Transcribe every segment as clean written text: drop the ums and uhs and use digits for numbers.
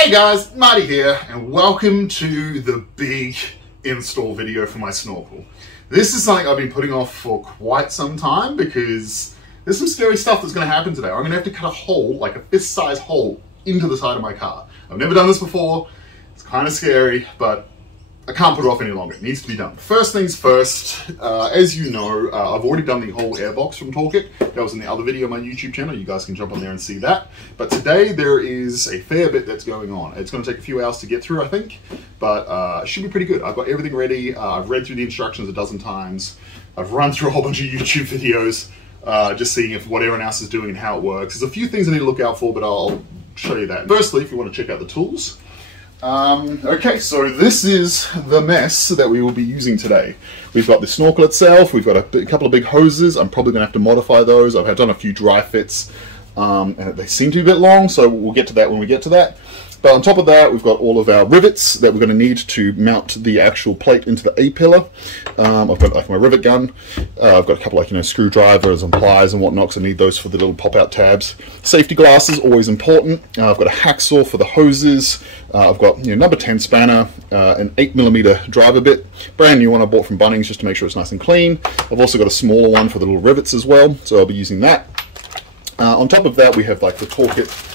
Hey guys, Marty here, and welcome to the big install video for my Snorkel. This is something I've been putting off for quite some time because there's some scary stuff that's going to happen today. I'm going to have to cut a hole, like a fist-sized hole, into the side of my car. I've never done this before. It's kind of scary, but I can't put it off any longer. It needs to be done. First things first, as you know, I've already done the whole airbox from Torqit. That was in the other video on my YouTube channel. You guys can jump on there and see that. But today there is a fair bit that's going on. It's going to take a few hours to get through, I think, but it should be pretty good. I've got everything ready. I've read through the instructions a dozen times. I've run through a whole bunch of YouTube videos, just seeing if what everyone else is doing and how it works. There's a few things I need to look out for, but I'll show you that. Firstly, if you want to check out the tools. Okay, so this is the mess that we will be using today. We've got the Snorkel itself, we've got a couple of big hoses. I'm probably going to have to modify those. I've done a few dry fits, and they seem to be a bit long, so we'll get to that when we get to that. But on top of that, we've got all of our rivets that we're going to need to mount the actual plate into the A-pillar. I've got like my rivet gun. I've got a couple like, screwdrivers and pliers and whatnot, because I need those for the little pop-out tabs. Safety glasses, always important. I've got a hacksaw for the hoses. I've got number 10 spanner, an 8mm driver bit, brand new one I bought from Bunnings just to make sure it's nice and clean. I've also got a smaller one for the little rivets as well, so I'll be using that. On top of that, we have like the Torqit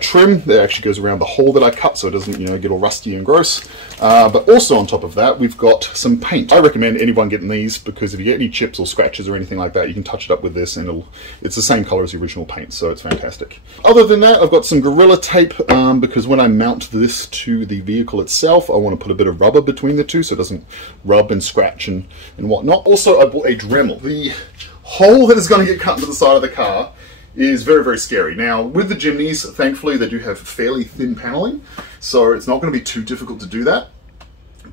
trim that actually goes around the hole that I cut so it doesn't get all rusty and gross. But also on top of that, we've got some paint. I recommend anyone getting these because if you get any chips or scratches or anything like that, you can touch it up with this and it's the same color as the original paint, so it's fantastic. Other than that, I've got some Gorilla Tape because when I mount this to the vehicle itself, I want to put a bit of rubber between the two so it doesn't rub and scratch and whatnot. Also, I bought a Dremel. The hole that is going to get cut into the side of the car is very, very scary. Now, with the Jimnys, thankfully, they do have fairly thin paneling, so it's not going to be too difficult to do that.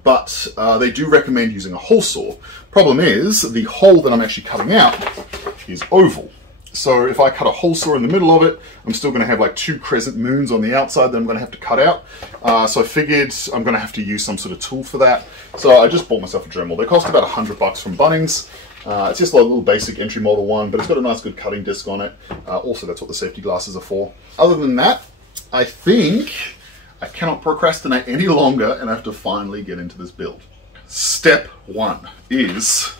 But they do recommend using a hole saw. Problem is, the hole that I'm actually cutting out is oval. So if I cut a hole saw in the middle of it, I'm still going to have like 2 crescent moons on the outside that I'm going to have to cut out. So I figured I'm going to have to use some sort of tool for that. So I just bought myself a Dremel. They cost about $100 from Bunnings. It's just like a little basic entry model one, but it's got a nice good cutting disc on it. Also, that's what the safety glasses are for. Other than that, I think I cannot procrastinate any longer and I have to finally get into this build. Step 1 is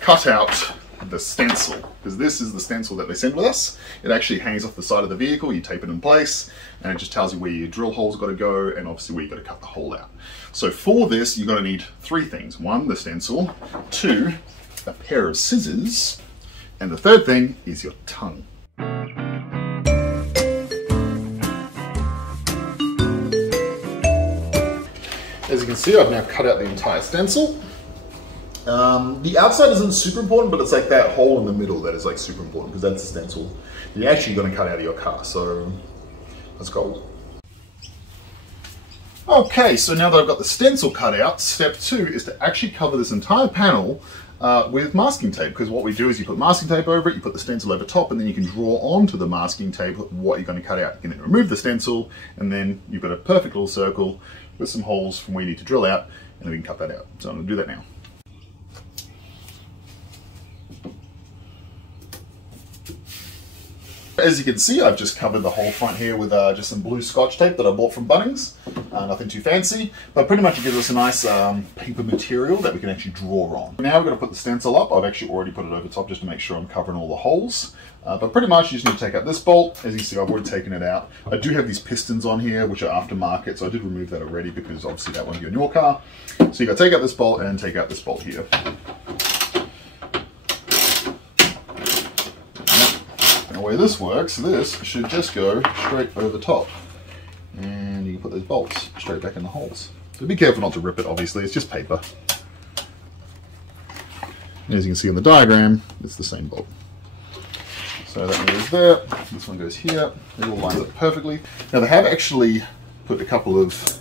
cut out the stencil, because this is the stencil that they send with us. It actually hangs off the side of the vehicle, you tape it in place, and it just tells you where your drill hole's got to go and obviously where you got to cut the hole out. So for this, you're going to need 3 things. 1, the stencil. 2, a pair of scissors, and the third thing is your tongue. As you can see, I've now cut out the entire stencil. The outside isn't super important, but it's like that hole in the middle that is like super important because that's the stencil you're actually going to cut out of your car. So let's go. Okay, so now that I've got the stencil cut out, step 2 is to actually cover this entire panel with masking tape, because what we do is you put masking tape over it, you put the stencil over top, and then you can draw onto the masking tape what you're going to cut out. You can then remove the stencil, and then you've got a perfect little circle with some holes from where you need to drill out, and then we can cut that out. So I'm going to do that now. As you can see, I've just covered the whole front here with just some blue Scotch tape that I bought from Bunnings. Nothing too fancy, but pretty much it gives us a nice paper material that we can actually draw on. Now we're going to put the stencil up. I've actually already put it over top just to make sure I'm covering all the holes. But pretty much you just need to take out this bolt. As you see, I've already taken it out. I do have these pistons on here, which are aftermarket, so I did remove that already because obviously that won't be on your car. So you got to take out this bolt and take out this bolt here. The way this works, this should just go straight over the top. And you can put those bolts straight back in the holes. So be careful not to rip it, obviously, it's just paper. And as you can see in the diagram, it's the same bolt. So that one goes there, this one goes here, it all lines up perfectly. Now they have actually put a couple of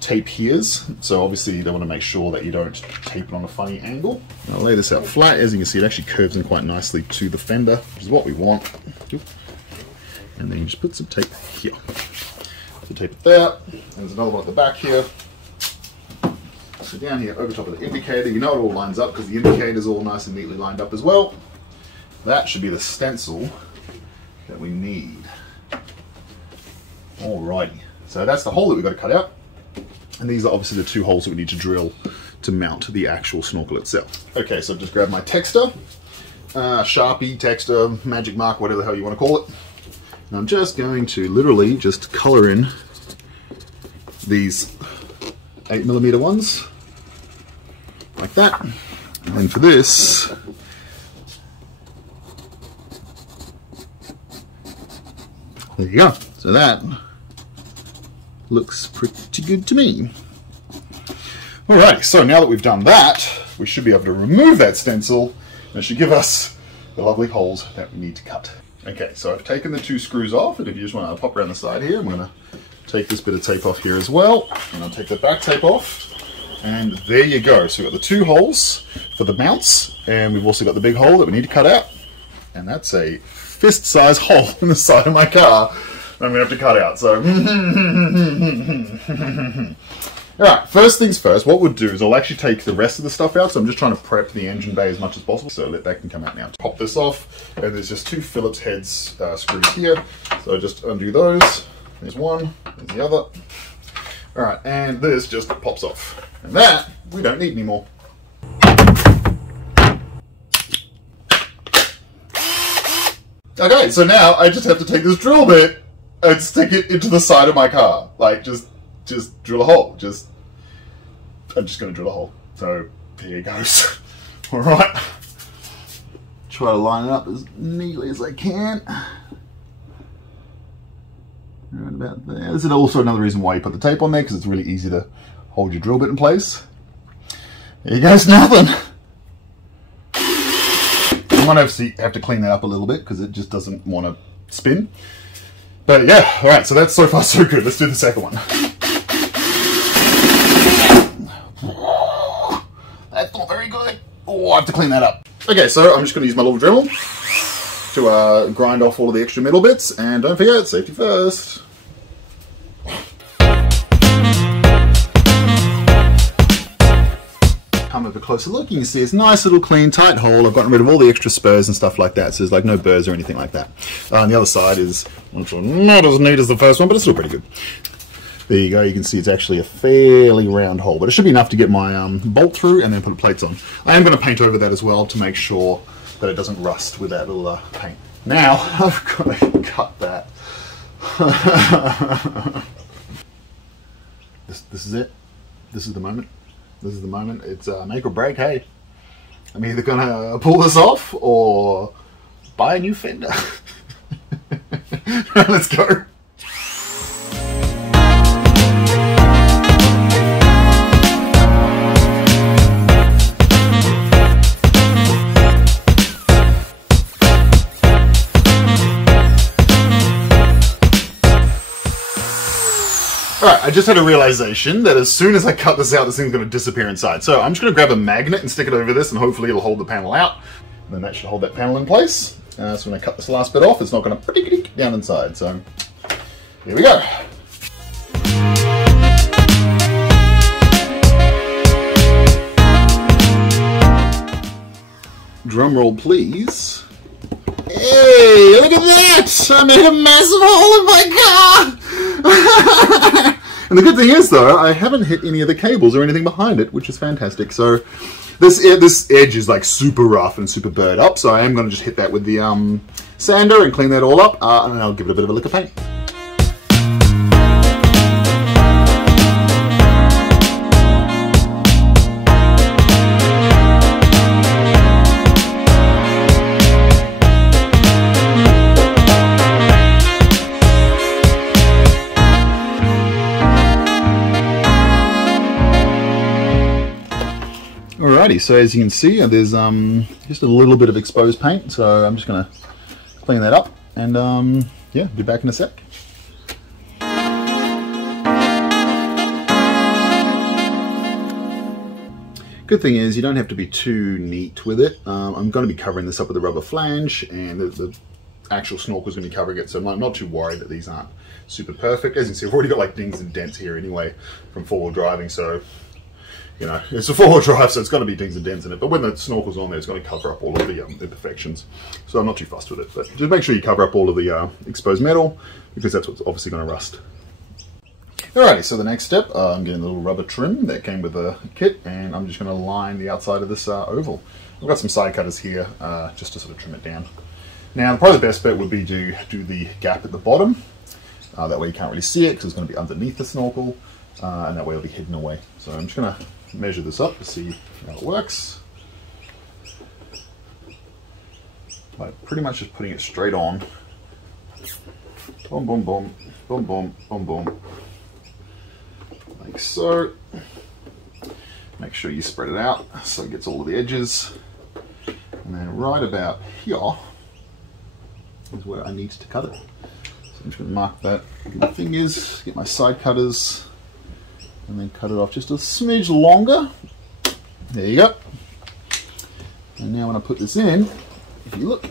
tape here's, so obviously they want to make sure that you don't tape it on a funny angle. I'll lay this out flat. As you can see, it actually curves in quite nicely to the fender, which is what we want. And then you just put some tape here. So tape it there, and there's another one at the back here. So down here over top of the indicator, you know it all lines up because the indicator's all nice and neatly lined up as well. That should be the stencil that we need. Alrighty, So that's the hole that we've got to cut out. And these are obviously the 2 holes that we need to drill to mount the actual snorkel itself. Okay, so I've just grabbed my texter, Sharpie, texter, magic mark, whatever the hell you want to call it. And I'm just going to literally just color in these 8mm ones, like that. And then for this, there you go. So that looks pretty good to me. Alrighty, so now that we've done that, we should be able to remove that stencil, and it should give us the lovely holes that we need to cut. Okay, so I've taken the 2 screws off, and if you just want to pop around the side here, I'm going to take this bit of tape off here as well, and I'll take the back tape off, and there you go. So we've got the 2 holes for the mounts, and we've also got the big hole that we need to cut out, and that's a fist-size hole in the side of my car I'm going to have to cut out, so... Alright, first things first, what we'll do is I'll actually take the rest of the stuff out, so I'm just trying to prep the engine bay as much as possible, so that can come out now. Pop this off, and there's just 2 Phillips heads screws here, so just undo those. There's one, there's the other. Alright, and this just pops off. And that, we don't need anymore. Okay, so now I just have to take this drill bit and stick it into the side of my car. Like, just drill a hole. I'm just going to drill a hole. So, here it goes. Alright. Try to line it up as neatly as I can. Right about there. This is also another reason why you put the tape on there, because it's really easy to hold your drill bit in place. Here goes nothing. I'm going to have to clean that up a little bit, because it just doesn't want to spin. But yeah, alright, so that's so far so good. Let's do the second one. That's not very good. Oh, I have to clean that up. Okay, so I'm just going to use my little Dremel to grind off all of the extra metal bits, and don't forget, safety first. Come have a closer look, you can see it's a nice little clean tight hole. I've gotten rid of all the extra spurs and stuff like that, so there's like no burrs or anything like that. And the other side is not as neat as the first one, but it's still pretty good. There you go, you can see it's actually a fairly round hole, but it should be enough to get my bolt through and then put plates on. I am going to paint over that as well to make sure that it doesn't rust with that little paint. Now, I've got to cut that. This is it. This is the moment. This is the moment. It's make or break, hey. I'm either going to pull this off or buy a new fender. Let's go. Alright, I just had a realization that as soon as I cut this out, this thing's going to disappear inside. So I'm just going to grab a magnet and stick it over this, and hopefully it'll hold the panel out. And then that should hold that panel in place. So when I cut this last bit off, it's not going to pretty down inside. So here we go. Drum roll, please. Hey, look at that! I made a massive hole in my car! And the good thing is, though, I haven't hit any of the cables or anything behind it, which is fantastic. So this edge is like super rough and super burred up, so I am going to just hit that with the sander and clean that all up, and then I'll give it a bit of a lick of paint. Alrighty, so as you can see, there's just a little bit of exposed paint, so I'm just going to clean that up, and yeah, be back in a sec. Good thing is you don't have to be too neat with it. I'm going to be covering this up with a rubber flange, and the actual snorkel is going to be covering it, so I'm not too worried that these aren't super perfect. As you can see, I've already got like dings and dents here anyway from four-wheel driving, so you know, it's a four-wheel drive, so it's going to be dings and dents in it. But when the snorkel's on there, it's going to cover up all of the imperfections. So I'm not too fussed with it. But just make sure you cover up all of the exposed metal, because that's what's obviously going to rust. Alrighty, so the next step, I'm getting a little rubber trim that came with the kit, and I'm just going to line the outside of this oval. I've got some side cutters here just to sort of trim it down. Now, probably the best bet would be to do the gap at the bottom. That way you can't really see it because it's going to be underneath the snorkel, and that way it'll be hidden away. So I'm just going to measure this up to see how it works. By pretty much just putting it straight on. Boom, boom, boom, boom, boom, boom, boom. Like so. Make sure you spread it out so it gets all of the edges. And then right about here is where I need to cut it. So I'm just going to mark that with my fingers, get my side cutters, and then cut it off just a smidge longer. There you go. And now when I put this in, if you look,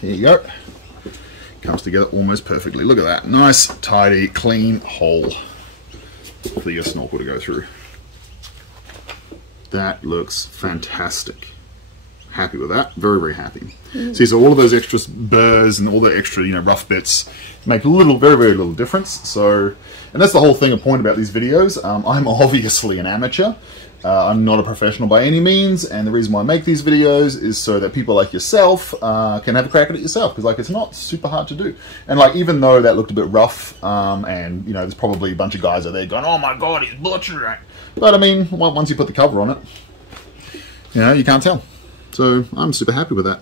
here you go. Comes together almost perfectly. Look at that. Nice, tidy, clean hole for your snorkel to go through. That looks fantastic. Happy with that. Very, very happy. See, so all of those extra burrs and all the extra, rough bits make very, very little difference. So, and that's the whole thing, a point about these videos. I'm obviously an amateur. I'm not a professional by any means, and the reason why I make these videos is so that people like yourself can have a crack at it yourself, because it's not super hard to do. And even though that looked a bit rough, and there's probably a bunch of guys out there going, "Oh my god, he's butchering." But I mean, once you put the cover on it, you can't tell. So I'm super happy with that.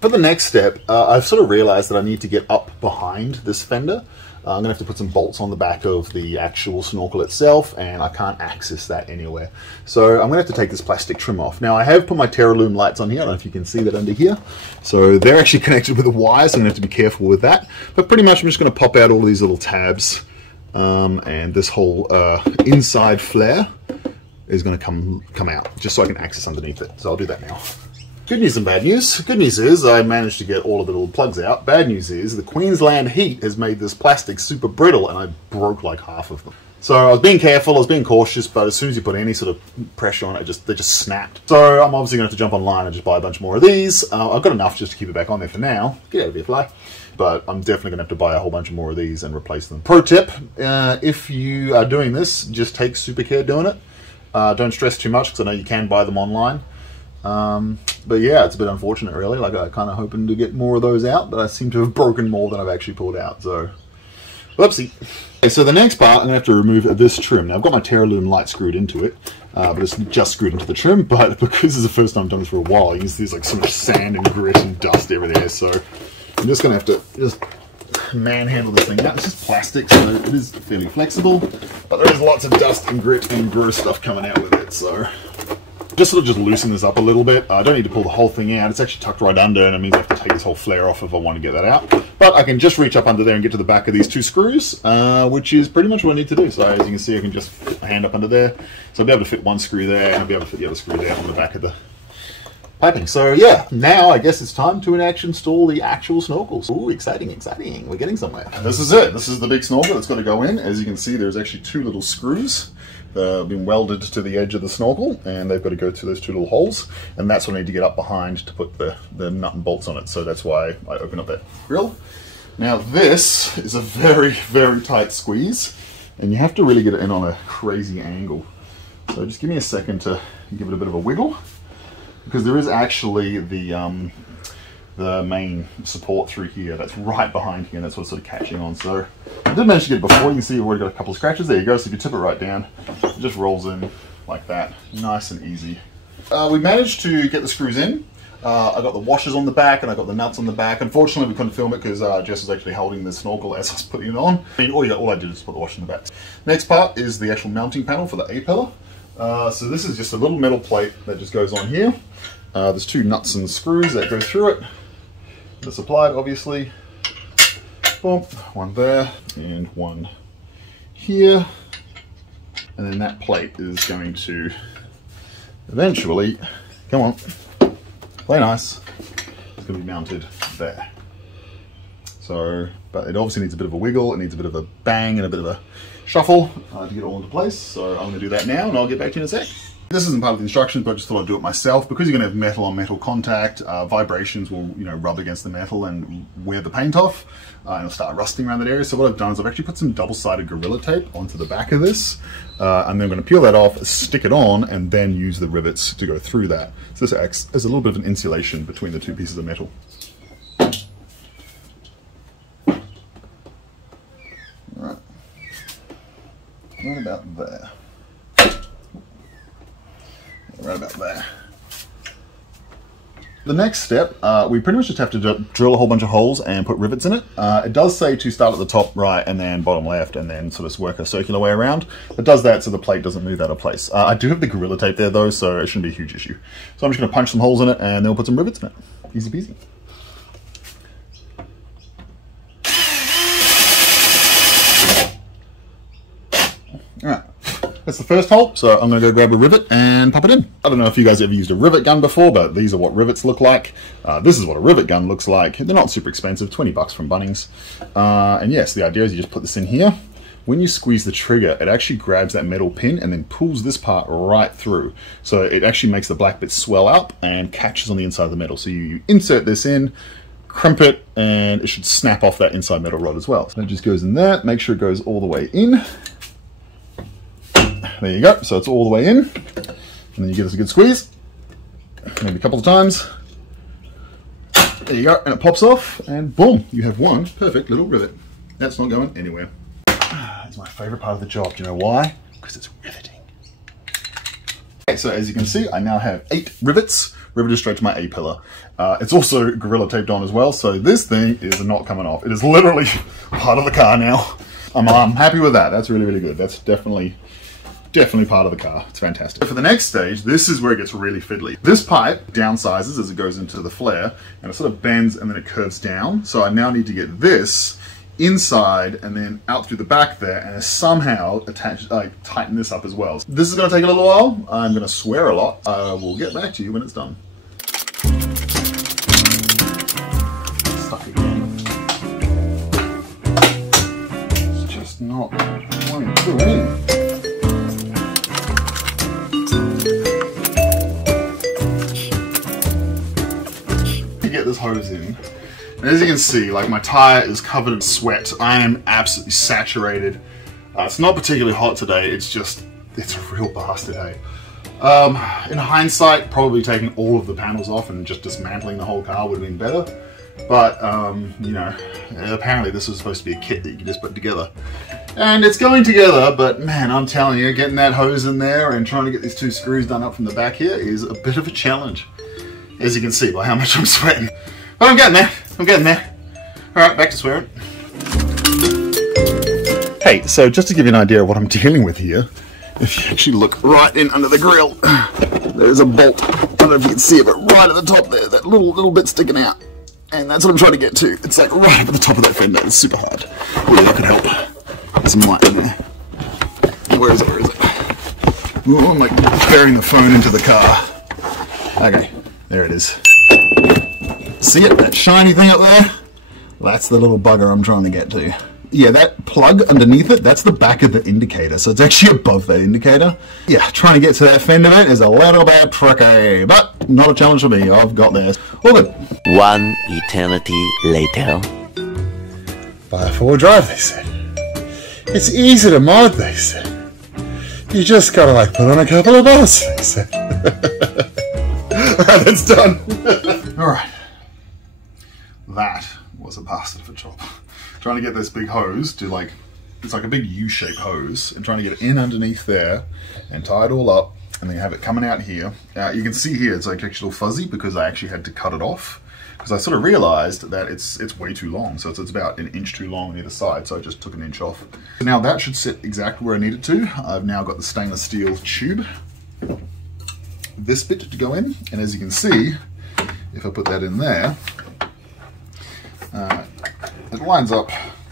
For the next step, I've sort of realized that I need to get up behind this fender. I'm going to have to put some bolts on the back of the actual snorkel itself, and I can't access that anywhere. So I'm going to have to take this plastic trim off. Now, I have put my Terraloom lights on here. I don't know if you can see that under here. So they're actually connected with a wire, so I'm going to have to be careful with that. But pretty much I'm just going to pop out all these little tabs, and this whole inside flare is going to come out, just so I can access underneath it. So I'll do that now. Good news and bad news. Good news is I managed to get all of the little plugs out. Bad news is the Queensland heat has made this plastic super brittle, and I broke like half of them. So I was being careful, I was being cautious, but as soon as you put any sort of pressure on it, they just snapped. So I'm obviously going to have to jump online and just buy a bunch more of these. I've got enough just to keep it back on there for now. Get out of here, fly. But I'm definitely going to have to buy a whole bunch more of these and replace them. Pro tip, if you are doing this, just take super care doing it. Don't stress too much, because I know you can buy them online. But yeah, it's a bit unfortunate really. I kind of hoping to get more of those out, but I seem to have broken more than I've actually pulled out, so whoopsie. Okay, so the next part, I'm going to have to remove this trim. Now I've got my Terraloom light screwed into it, but it's just screwed into the trim, but because this is the first time I've done this for a while, you can see there's so much sand and grit and dust everywhere, so I'm just going to have to just manhandle this thing out. It's just plastic, so it is fairly flexible, but there is lots of dust and grit and gross stuff coming out with it, so just sort of loosen this up a little bit. I don't need to pull the whole thing out. It's actually tucked right under, and it means I have to take this whole flare off if I want to get that out. But I can just reach up under there and get to the back of these two screws, which is pretty much what I need to do. So as you can see, I can just fit my hand up under there. So I'll be able to fit one screw there, and I'll be able to fit the other screw there on the back of the piping. So yeah, now I guess it's time to actually install the actual snorkels. Ooh, exciting, exciting. We're getting somewhere. This is it. This is the big snorkel that's got to go in. As you can see, there's actually two little screws. Been welded to the edge of the snorkel, and they've got to go through those two little holes, and that's what I need to get up behind to put the nut and bolts on it. So that's why I open up that grill. Now this is a very, very tight squeeze, and you have to really get it in on a crazy angle. So just give me a second to give it a bit of a wiggle, because there is actually the main support through here that's right behind here, and that's what's sort of catching on. So I did manage to get it before. You can see I've already got a couple of scratches. There you go. So if you tip it right down, it just rolls in like that. Nice and easy. We managed to get the screws in. I got the washers on the back, and I got the nuts on the back. Unfortunately, we couldn't film it because Jess was actually holding the snorkel as I was putting it on. I mean, all I did is put the washer in the back. Next part is the actual mounting panel for the A-pillar. So this is just a little metal plate that just goes on here. There's two nuts and screws that go through it. They're supplied, obviously. Boom, one there and one here. And then that plate is going to eventually, come on, play nice. It's going to be mounted there. So, but it obviously needs a bit of a wiggle. It needs a bit of a bang and a bit of a shuffle to get it all into place. So I'm going to do that now, and I'll get back to you in a sec. This isn't part of the instructions, but I just thought I'd do it myself. Because you're going to have metal on metal contact, vibrations will, rub against the metal and wear the paint off, and it'll start rusting around that area. So what I've done is I've actually put some double-sided Gorilla Tape onto the back of this, and then I'm going to peel that off, stick it on, and then use the rivets to go through that. So this acts as a little bit of an insulation between the two pieces of metal. Right. Right about there. Right about there. The next step, we pretty much just have to drill a whole bunch of holes and put rivets in it. It does say to start at the top right and then bottom left and then sort of work a circular way around. It does that so the plate doesn't move out of place. I do have the Gorilla Tape there though, so it shouldn't be a huge issue. So I'm just going to punch some holes in it and then we'll put some rivets in it. Easy peasy. Alright. That's the first hole, so I'm going to go grab a rivet and pop it in. I don't know if you guys ever used a rivet gun before, but these are what rivets look like. This is what a rivet gun looks like. They're not super expensive, 20 bucks from Bunnings. And yes, the idea is you just put this in here. When you squeeze the trigger, it actually grabs that metal pin and then pulls this part right through. So it actually makes the black bit swell up and catches on the inside of the metal. So you insert this in, crimp it, and it should snap off that inside metal rod as well. So it just goes in there, make sure it goes all the way in. There you go, so it's all the way in, and then you give this a good squeeze, maybe a couple of times. There you go, and it pops off, and boom, you have one perfect little rivet. That's not going anywhere. It's my favorite part of the job. Do you know why? Because it's riveting. Okay, so as you can see, I now have 8 rivets, riveted straight to my A-pillar. It's also Gorilla Taped on as well, so this thing is not coming off. It is literally part of the car now. I'm happy with that. That's really, really good. That's definitely part of the car. It's fantastic. For the next stage, this is where it gets really fiddly. This pipe downsizes as it goes into the flare, and it sort of bends and then it curves down. So I now need to get this inside and then out through the back there and somehow tighten this up as well. This is going to take a little while. I'm going to swear a lot. We'll get back to you when it's done. Stuck again. It's just not wanting to go in. This hose in, and as you can see, like, my tire is covered in sweat. I am absolutely saturated. It's not particularly hot today. It's a real bastard, hey. In hindsight, probably taking all of the panels off and just dismantling the whole car would have been better, but apparently this was supposed to be a kit that you could just put together, and it's going together. But man, I'm telling you, getting that hose in there and trying to get these 2 screws done up from the back here is a bit of a challenge, as you can see by how much I'm sweating. But I'm getting there. I'm getting there. Alright, back to swearing. Hey, so just to give you an idea of what I'm dealing with here, if you actually look right in under the grill, there's a bolt. I don't know if you can see it, but right at the top there, that little bit sticking out. And that's what I'm trying to get to. It's like right up at the top of that fender. It's super hard. Oh, that could help. There's some light in there. Where is it? Where is it? Ooh, I'm like burying the phone into the car. Okay, there it is. See it? That shiny thing up there? That's the little bugger I'm trying to get to. Yeah, that plug underneath it, that's the back of the indicator. So it's actually above that indicator. Yeah, trying to get to that fender vent is a little bit tricky, but not a challenge for me. I've got this. All good. One eternity later. Buy a 4-wheel drive, they said. It's easy to mod, they said. You just gotta like put on a couple of bolts, they said. Alright, that's done. Alright. That was a bastard of a job. Trying to get this big hose to like, it's like a big U-shaped hose, and trying to get it in underneath there and tie it all up, and then you have it coming out here. You can see here it's like actually fuzzy because I actually had to cut it off because I sort of realized that it's way too long. So it's about an inch too long on either side, so I just took an inch off. Now that should sit exactly where I need it to. I've now got the stainless steel tube, this bit to go in, and as you can see, if I put that in there, it lines up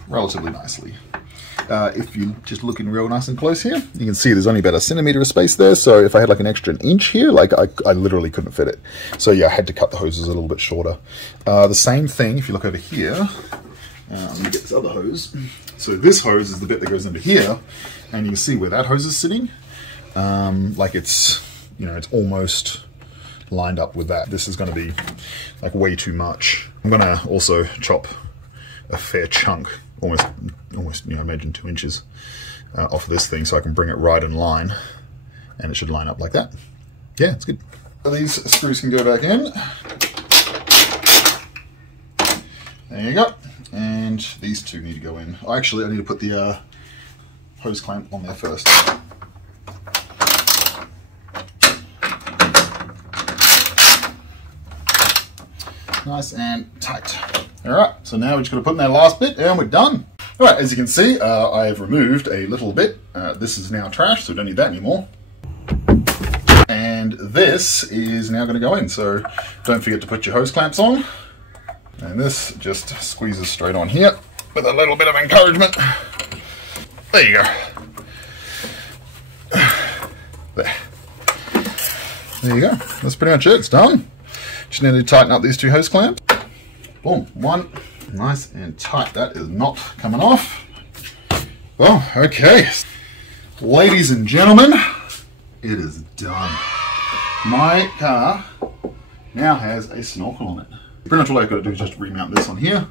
relatively nicely. If you're just looking real nice and close here, you can see there's only about a centimeter of space there, so if I had like an extra inch here, like I literally couldn't fit it. So yeah, I had to cut the hoses a little bit shorter. The same thing, if you look over here, let me get this other hose. So this hose is the bit that goes into here, and you can see where that hose is sitting. Like it's you know, it's almost lined up with that. This is going to be like way too much. I'm going to also chop a fair chunk, almost, you know, imagine 2 inches off of this thing, so I can bring it right in line, and it should line up like that. Yeah, it's good. So these screws can go back in. There you go. And these two need to go in. Actually, I need to put the hose clamp on there first. Nice and tight. Alright, so now we're just going to put in that last bit and we're done. Alright, as you can see, I have removed a little bit. This is now trash, so we don't need that anymore. And this is now going to go in, so don't forget to put your hose clamps on. And this just squeezes straight on here with a little bit of encouragement. There you go. There you go. That's pretty much it. It's done. Just need to tighten up these two hose clamps. Boom. One. Nice and tight. That is not coming off. Well, okay. Ladies and gentlemen, it is done. My car now has a snorkel on it. Pretty much all I've got to do is just remount this on here,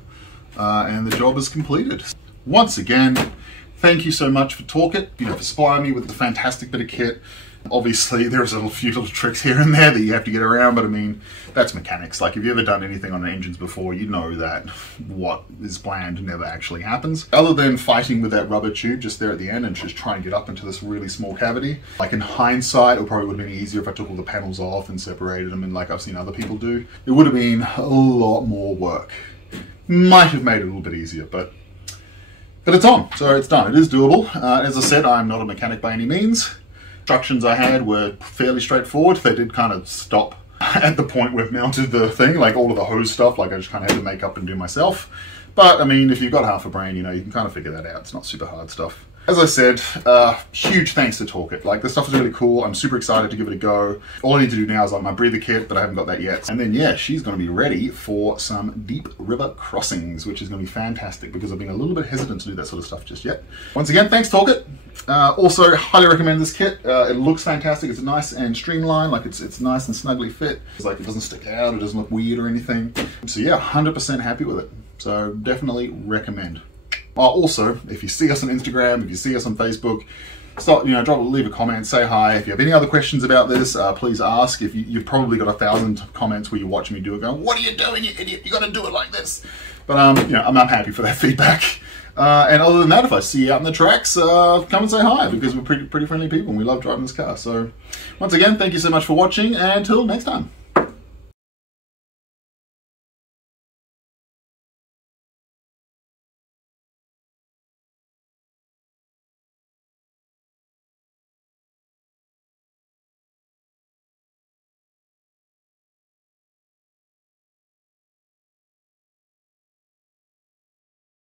and the job is completed. Once again, thank you so much for Torqit, you know, for supplying me with the fantastic bit of kit. Obviously, there's a few little tricks here and there that you have to get around, but I mean, that's mechanics. Like, if you've ever done anything on engines before, you know that what is planned never actually happens. Other than fighting with that rubber tube just there at the end and just trying to get up into this really small cavity. Like, in hindsight, it probably would have been easier if I took all the panels off and separated them, and like I've seen other people do. It would have been a lot more work. Might have made it a little bit easier, but it's on, so it's done. It is doable. As I said, I'm not a mechanic by any means. Instructions I had were fairly straightforward. They did kind of stop at the point we've mounted the thing, like all of the hose stuff, like I just kind of had to make up and do myself. But I mean, if you've got half a brain, you know, you can kind of figure that out. It's not super hard stuff. As I said, huge thanks to Torqit. Like, this stuff is really cool. I'm super excited to give it a go. All I need to do now is like my breather kit, but I haven't got that yet. And then, yeah, she's going to be ready for some deep river crossings, which is going to be fantastic because I've been a little bit hesitant to do that sort of stuff just yet. Once again, thanks Torqit. Also, highly recommend this kit. It looks fantastic. It's nice and streamlined. Like, it's nice and snugly fit. It's like, it doesn't stick out. It doesn't look weird or anything. So yeah, 100% happy with it. So definitely recommend. Also, if you see us on Instagram, if you see us on Facebook, start, you know, leave a comment, say hi. If you have any other questions about this, please ask. If you've probably got 1,000 comments where you watch me do it, going, "What are you doing, you idiot? You got to do it like this." But you know, I'm happy for that feedback. And other than that, if I see you out in the tracks, come and say hi, because we're pretty friendly people and we love driving this car. So once again, thank you so much for watching, and until next time.